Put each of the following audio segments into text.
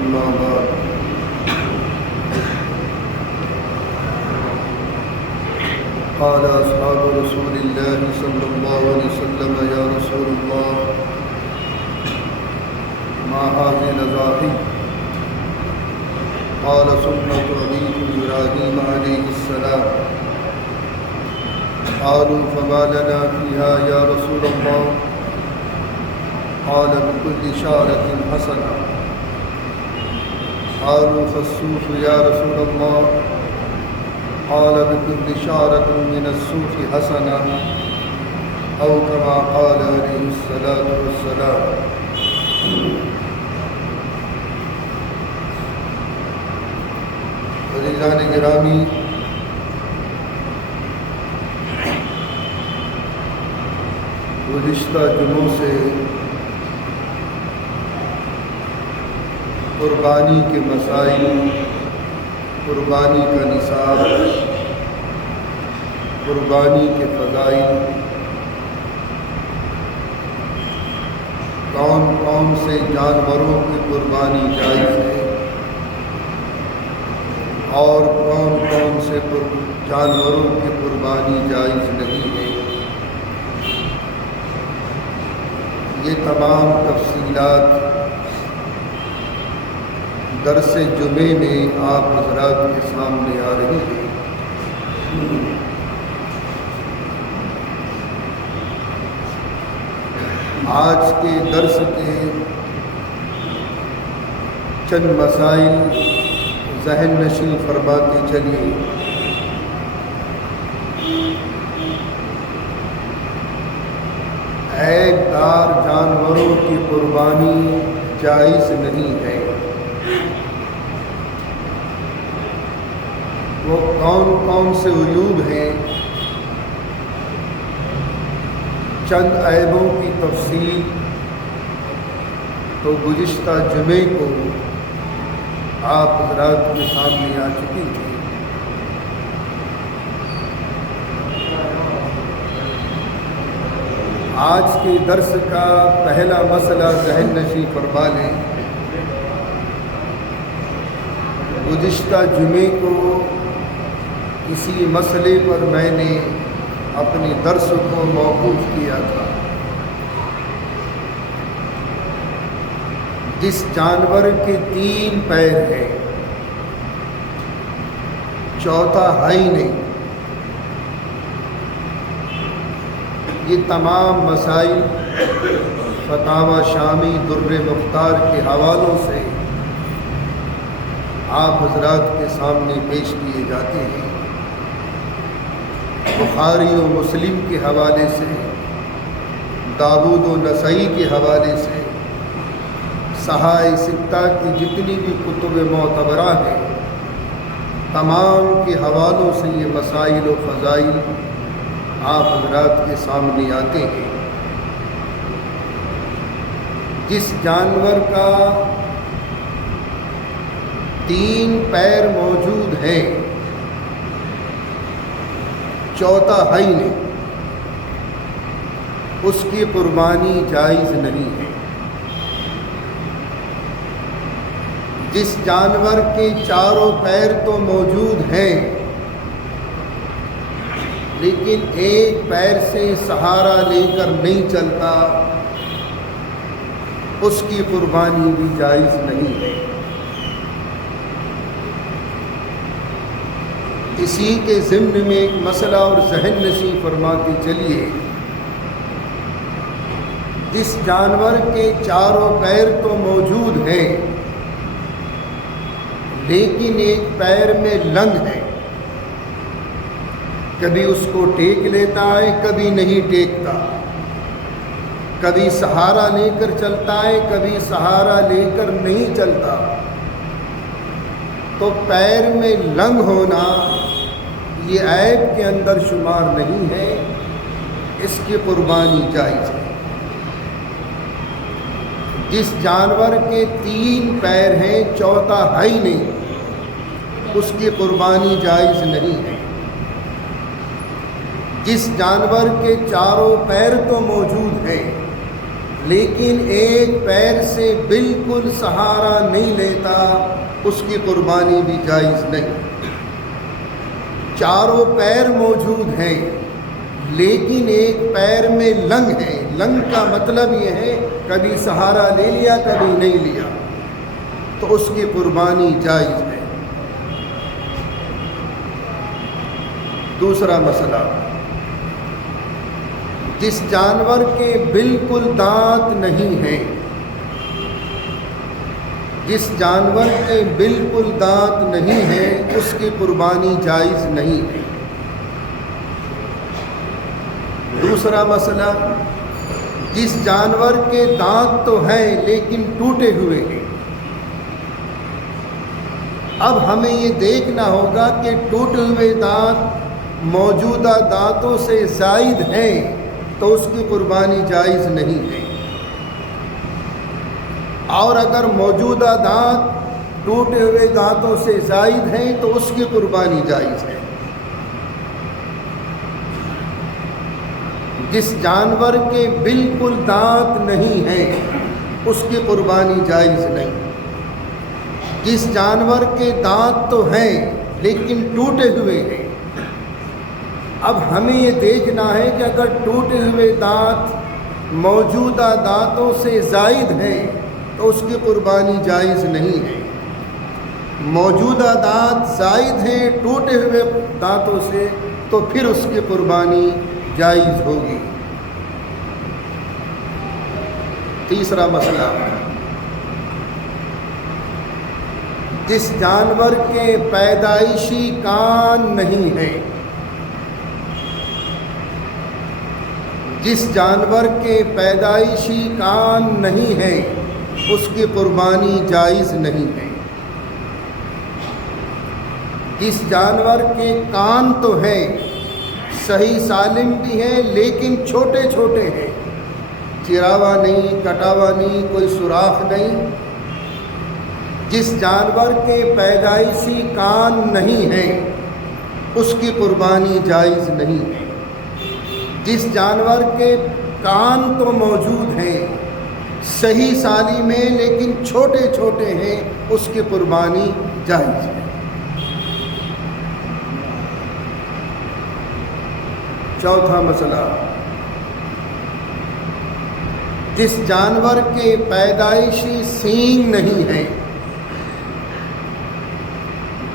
أما بعد قال أصحاب رسول الله صلى الله عليه وسلم يا رسول الله ما هذه الأضاحي؟ قال سنة أبيكم إبراهيم عليه السلام. قالوا فما لنا فيها يا رسول الله؟ قال بكل شعرة حسنة. قالوا فالصوف يا رسول الله؟ قال بكل شعرة من الصوف حسنة أو كما قال عليه الصلاة والسلام. عزیزان گرامی، گزشتہ جمعوں سے قربانی کے مسائل، قربانی کا نصاب، قربانی کے فضائل، کون کون سے جانوروں کی قربانی جائز ہے اور کون کون سے جانوروں کی قربانی جائز نہیں ہے، یہ تمام تفصیلات درس جمعے میں آپ حضرات کے سامنے آ رہی ہیں۔ آج کے درس کے چند مسائل ذہن نشین فرماتے چلیے۔ عیب دار جانوروں کی قربانی جائز نہیں ہے۔ وہ کون کون سے عیوب ہیں، چند عیبوں کی تفصیل تو گزشتہ جمعے کو آپ حضرات کے سامنے آ چکی تھی۔ آج کے درس کا پہلا مسئلہ ذہن نشین فرما لیں۔ گزشتہ جمعے کو اسی مسئلے پر میں نے اپنے درس کو موقوف کیا تھا۔ جس جانور کے 3 پیر ہیں، چوتھا ہے ہی نہیں، یہ تمام مسائل فتاوی شامی در مختار کے حوالوں سے آپ حضرات کے سامنے پیش کیے جاتے ہیں۔ بخاری و مسلم کے حوالے سے، داود و نسائی کے حوالے سے، صحائح ستہ کی جتنی بھی کتب معتبرہ ہیں، تمام کے حوالوں سے یہ مسائل و فضائل آپ حضرات کے سامنے آتے ہیں۔ جس جانور کا 3 پیر موجود ہیں، چوتھا ہے ہی نہیں، اس کی قربانی جائز نہیں ہے۔ جس جانور کے 4 پیر تو موجود ہیں لیکن ایک پیر سے سہارا لے کر نہیں چلتا، اس کی قربانی بھی جائز نہیں ہے۔ اسی کے ضمن میں ایک مسئلہ اور ذہن نشین فرماتے چلیے۔ جس جانور کے 4 پیر تو موجود ہیں لیکن ایک پیر میں لنگ ہے، کبھی اس کو ٹیک لیتا ہے، کبھی نہیں ٹیکتا، کبھی سہارا لے کر چلتا ہے، کبھی سہارا لے کر نہیں چلتا، تو پیر میں لنگ ہونا یہ عیب کے اندر شمار نہیں ہے، اس کی قربانی جائز ہے۔ جس جانور کے 3 پیر ہیں، چوتھا ہے ہی نہیں، اس کی قربانی جائز نہیں ہے۔ جس جانور کے 4 پیر تو موجود ہیں لیکن ایک پیر سے بالکل سہارا نہیں لیتا، اس کی قربانی بھی جائز نہیں۔ چاروں پیر موجود ہیں لیکن ایک پیر میں لنگ ہے۔ لنگ کا مطلب یہ ہے کبھی سہارا لے لیا کبھی نہیں لیا، تو اس کی قربانی جائز ہے۔ دوسرا مسئلہ، جس جانور کے بالکل دانت نہیں ہیں، جس جانور کے بالکل دانت نہیں ہیں اس کی قربانی جائز نہیں ہے۔ دوسرا مسئلہ، جس جانور کے دانت تو ہیں لیکن ٹوٹے ہوئے ہیں۔ اب ہمیں یہ دیکھنا ہوگا کہ ٹوٹے ہوئے دانت موجودہ دانتوں سے زائد ہیں تو اس کی قربانی جائز نہیں ہے، اور اگر موجودہ دانت ٹوٹے ہوئے دانتوں سے زائد ہیں تو اس کی قربانی جائز ہے۔ جس جانور کے بالکل دانت نہیں ہیں اس کی قربانی جائز نہیں۔ جس جانور کے دانت تو ہیں لیکن ٹوٹے ہوئے ہیں، اب ہمیں یہ دیکھنا ہے کہ اگر ٹوٹے ہوئے دانت موجودہ دانتوں سے زائد ہیں تو اس کی قربانی جائز نہیں ہے۔ موجودہ دانت زائد ہیں ٹوٹے ہوئے دانتوں سے تو پھر اس کی قربانی جائز ہوگی۔ تیسرا مسئلہ، جس جانور کے پیدائشی کان نہیں ہیں، جس جانور کے پیدائشی کان نہیں ہیں اس کی قربانی جائز نہیں ہے۔ جس جانور کے کان تو ہیں، صحیح سالم بھی ہیں لیکن چھوٹے چھوٹے ہیں، چراوا نہیں، کٹاوا نہیں، کوئی سوراخ نہیں، جس جانور کے پیدائشی کان نہیں ہیں اس کی قربانی جائز نہیں ہے۔ جس جانور کے کان تو موجود ہیں، صحیح سالم ہیں لیکن چھوٹے چھوٹے ہیں، اس کی قربانی جائز ہے۔ چوتھا مسئلہ، جس جانور کے پیدائشی سینگ نہیں ہیں،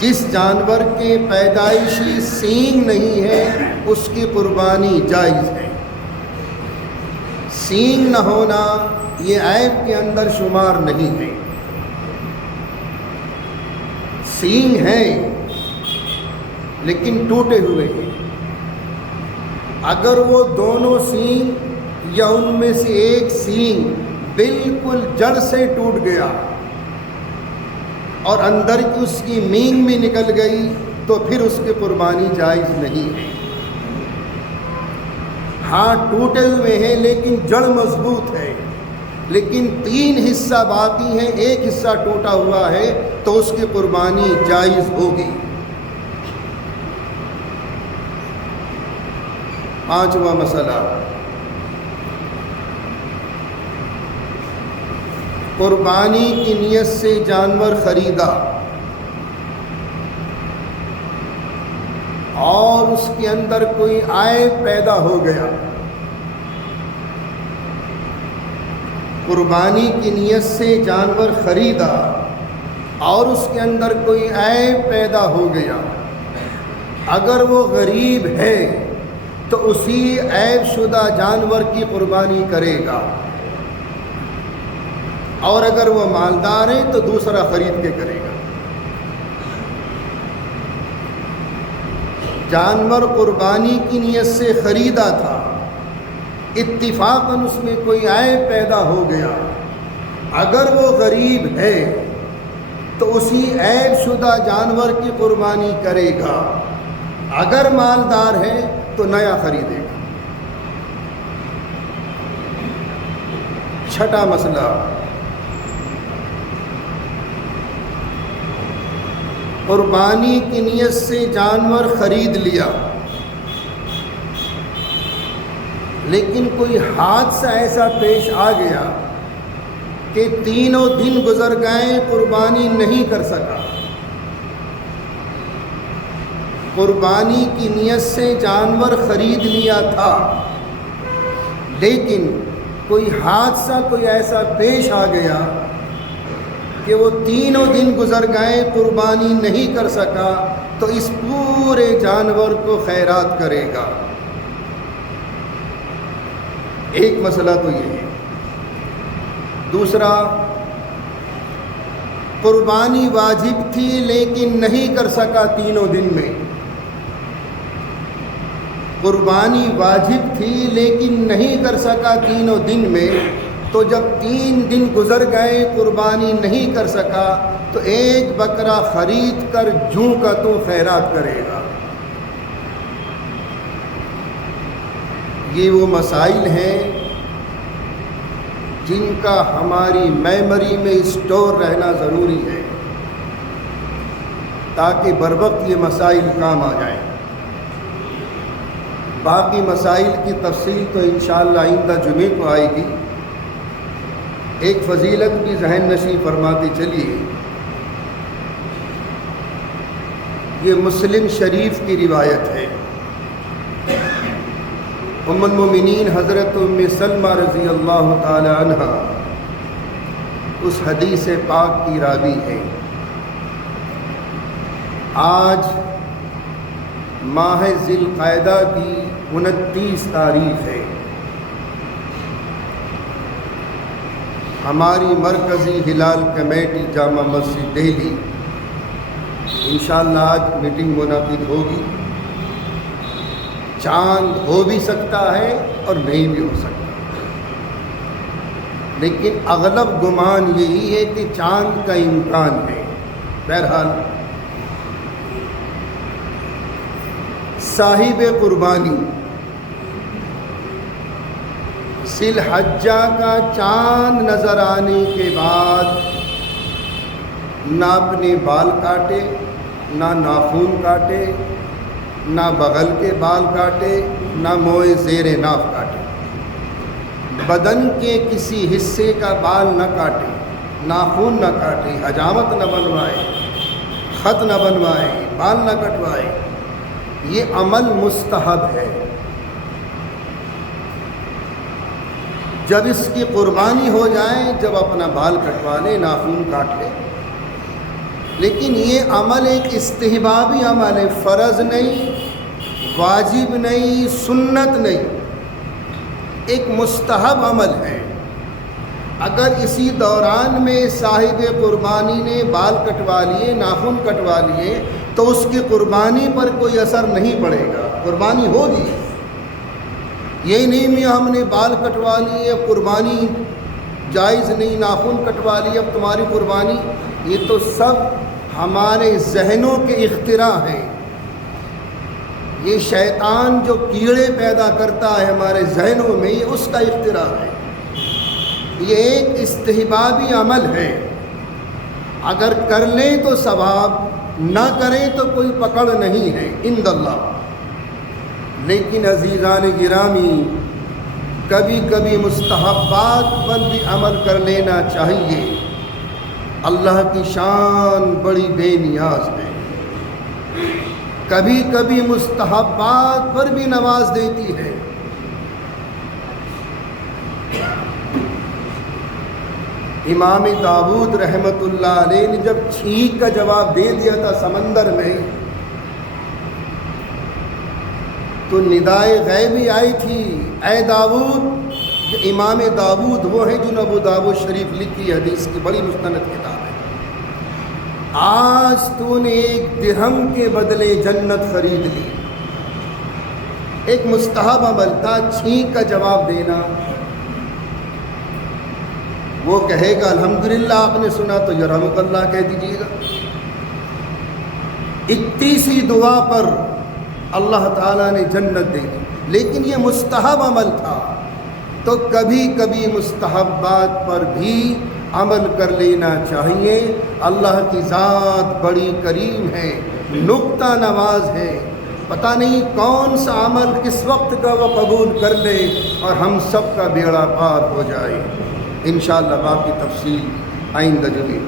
جس جانور کے پیدائشی سینگ نہیں ہے اس کی قربانی جائز ہے۔ سینگ نہ ہونا یہ عیب کے اندر شمار نہیں ہے۔ سینگ ہیں لیکن ٹوٹے ہوئے ہیں، اگر وہ دونوں سینگ یا ان میں سے ایک سینگ بالکل جڑ سے ٹوٹ گیا اور اندر کی اس کی مینگ بھی نکل گئی تو پھر اس کی قربانی جائز نہیں ہے۔ ہاں ٹوٹے ہوئے ہیں لیکن جڑ مضبوط ہے، لیکن 3 حصہ باقی ہیں، ایک حصہ ٹوٹا ہوا ہے تو اس کی قربانی جائز ہوگی۔ پانچواں مسئلہ، قربانی کی نیت سے جانور خریدا اور اس کے اندر کوئی عیب پیدا ہو گیا، قربانی کی نیت سے جانور خریدا اور اس کے اندر کوئی عیب پیدا ہو گیا، اگر وہ غریب ہے تو اسی عیب شدہ جانور کی قربانی کرے گا، اور اگر وہ مالدار ہے تو دوسرا خرید کے کرے گا۔ جانور قربانی کی نیت سے خریدا تھا، اتفاقاً اس میں کوئی عیب پیدا ہو گیا، اگر وہ غریب ہے تو اسی عیب شدہ جانور کی قربانی کرے گا، اگر مالدار ہے تو نیا خریدے گا۔ چھٹا مسئلہ، قربانی کی نیت سے جانور خرید لیا لیکن کوئی حادثہ ایسا پیش آ گیا کہ تینوں دن گزر گئے، قربانی نہیں کر سکا، قربانی کی نیت سے جانور خرید لیا تھا، لیکن کوئی حادثہ کوئی ایسا پیش آ گیا کہ وہ تینوں دن گزر گئے، قربانی نہیں کر سکا، تو اس پورے جانور کو خیرات کرے گا۔ ایک مسئلہ تو یہ ہے۔ دوسرا، قربانی واجب تھی لیکن نہیں کر سکا تینوں دن میں، قربانی واجب تھی لیکن نہیں کر سکا تینوں دن میں، تو جب 3 دن گزر گئے قربانی نہیں کر سکا تو ایک بکرا خرید کر جوں کا تو خیرات کرے گا۔ یہ وہ مسائل ہیں جن کا ہماری میموری میں اسٹور رہنا ضروری ہے تاکہ بروقت یہ مسائل کام آ جائیں۔ باقی مسائل کی تفصیل تو انشاءاللہ آئندہ جمعے کو آئے گی۔ ایک فضیلت بھی ذہن نشین فرماتے چلیے، یہ مسلم شریف کی روایت ہے۔ ام المومنین حضرت ام سلمہ رضی اللہ تعالی عنہ اس حدیث پاک کی راوی ہے۔ آج ماہ ذی القعدہ کی 29 تاریخ ہے۔ ہماری مرکزی ہلال کمیٹی جامع مسجد دہلی انشاءاللہ آج میٹنگ منعقد ہوگی۔ چاند ہو بھی سکتا ہے اور نہیں بھی ہو سکتا، لیکن اغلب گمان یہی ہے کہ چاند کا امکان ہے۔ بہرحال صاحب قربانی ذی الحجہ کا چاند نظر آنے کے بعد نہ اپنے بال کاٹے، نہ ناخن کاٹے، نہ بغل کے بال کاٹے، نہ موئے زیر ناف کاٹے، بدن کے کسی حصے کا بال نہ کاٹے، ناخن نہ کاٹے، حجامت نہ بنوائے، خط نہ بنوائے، بال نہ کٹوائے۔ یہ عمل مستحب ہے۔ جب اس کی قربانی ہو جائے، جب اپنا بال کٹوا لے، ناخن کاٹ لے، لیکن یہ عمل ایک استحبابی عمل ہے، فرض نہیں، واجب نہیں، سنت نہیں، ایک مستحب عمل ہے۔ اگر اسی دوران میں صاحب قربانی نے بال کٹوا لیے، ناخن کٹوا لیے، تو اس کی قربانی پر کوئی اثر نہیں پڑے گا، قربانی ہوگی۔ یہ نہیں میں ہم نے بال کٹوا لیے، قربانی جائز نہیں، ناخن کٹوا لیے، اب تمہاری قربانی، یہ تو سب ہمارے ذہنوں کے اختراع ہیں۔ یہ شیطان جو کیڑے پیدا کرتا ہے ہمارے ذہنوں میں، یہ اس کا اختراع ہے۔ یہ ایک استحبابی عمل ہے، اگر کر لیں تو ثواب، نہ کریں تو کوئی پکڑ نہیں ہے عند اللہ۔ لیکن عزیزان گرامی، کبھی کبھی مستحبات پر بھی عمل کر لینا چاہیے۔ اللہ کی شان بڑی بے نیاز ہے، کبھی کبھی مستحبات پر بھی نواز دیتی ہے۔ امام داؤد رحمۃ اللہ علیہ نے جب چھینک کا جواب دے دیا تھا سمندر میں، تو ندائے غیبی آئی تھی، اے داؤد۔ امام داؤد وہ ہے جنہوں نے ابو داؤد شریف لکھی حدیث کی بڑی مستند کتاب ہے۔ آج تو نے 1 درہم کے بدلے جنت خرید لی۔ ایک مستحب عمل تھا چھینک کا جواب دینا۔ وہ کہے گا الحمدللہ آپ نے سنا تو یرحمک اللہ کہہ دیجیے گا۔ اتنی سی دعا پر اللہ تعالیٰ نے جنت دے دی، لیکن یہ مستحب عمل تھا۔ تو کبھی کبھی مستحبات پر بھی عمل کر لینا چاہیے۔ اللہ کی ذات بڑی کریم ہے، نکتہ نواز ہے، پتہ نہیں کون سا عمل کس وقت کا وہ قبول کر لے اور ہم سب کا بیڑا پار ہو جائے۔ انشاءاللہ باقی تفصیل آئندہ جو بھی